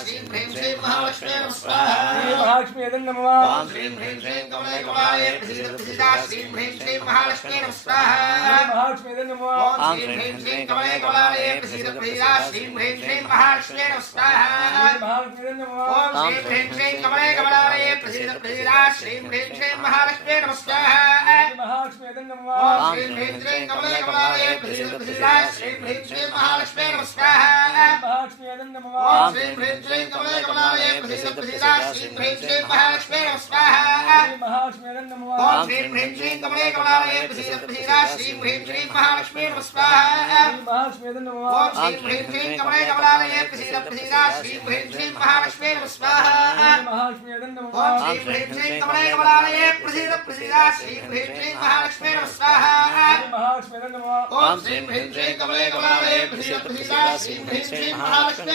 श्रीं ह्रीं श्रीं महालक्ष्मी स्वाहा महालक्ष्मी नमः ओम श्रीं ह्रीं श्रीं कमले कमलाय प्रसीद प्रसीदा श्रीं ह्रीं श्रीं महालक्ष्मी स्वाहा महालक्ष्मी नमः ओम श्रीं ह्रीं श्रीं कमले कमलाय प्रसीद प्रसीदा श्रीं ह्रीं श्रीं महालक्ष्मी स्वाहा महालक्ष्मी नमः ओम श्रीं ह्रीं श्रीं कमले कमलाय प्रसीद प्रसीदा श्रीं ह्रीं श्रीं महालक्ष्मी स्वाहा महालक्ष्मी नमः ओम श्रीं ह्रीं श्रीं कमले कमलाय प्रसीद प्रसीदा श्रीं ह्रीं श्रीं महालक्ष्मी स्वाहा महालक्ष्मी नमः ओम श्रीं ह्रीं श्रीं कमले कमलाय प्रसीद प्रसीदा श्रीं ह्रीं श्रीं महालक्ष्मी स्वाहा महालक्ष्मी नमः ओम श्रीं ह्रीं श्रीं कमले कमलाय प्रसीद प्रसीदा श्रीं ह्रीं श्रीं महालक्ष्मी स्वाहा महालक्ष्मी नमः ओम श्रीं ह्रीं श्रीं कमले कमलाय प्रसीद प्रसीदा श्रीं ह्रीं श्रीं महालक्ष्मी स्वाहा महालक्ष्मी नमः ओम श्रीं ह्रीं श्रीं कमले कमलाय प्रसीद प्रसीदा श्रीं ह्रीं श्रीं महालक्ष्मी स्वाहा महालक्ष्मी नमः ओम श्रीं ह्रीं श्रीं कमले कमलाय प्रसीद प्रसीदा श्रीं ह्रीं श्रीं महालक्ष्मी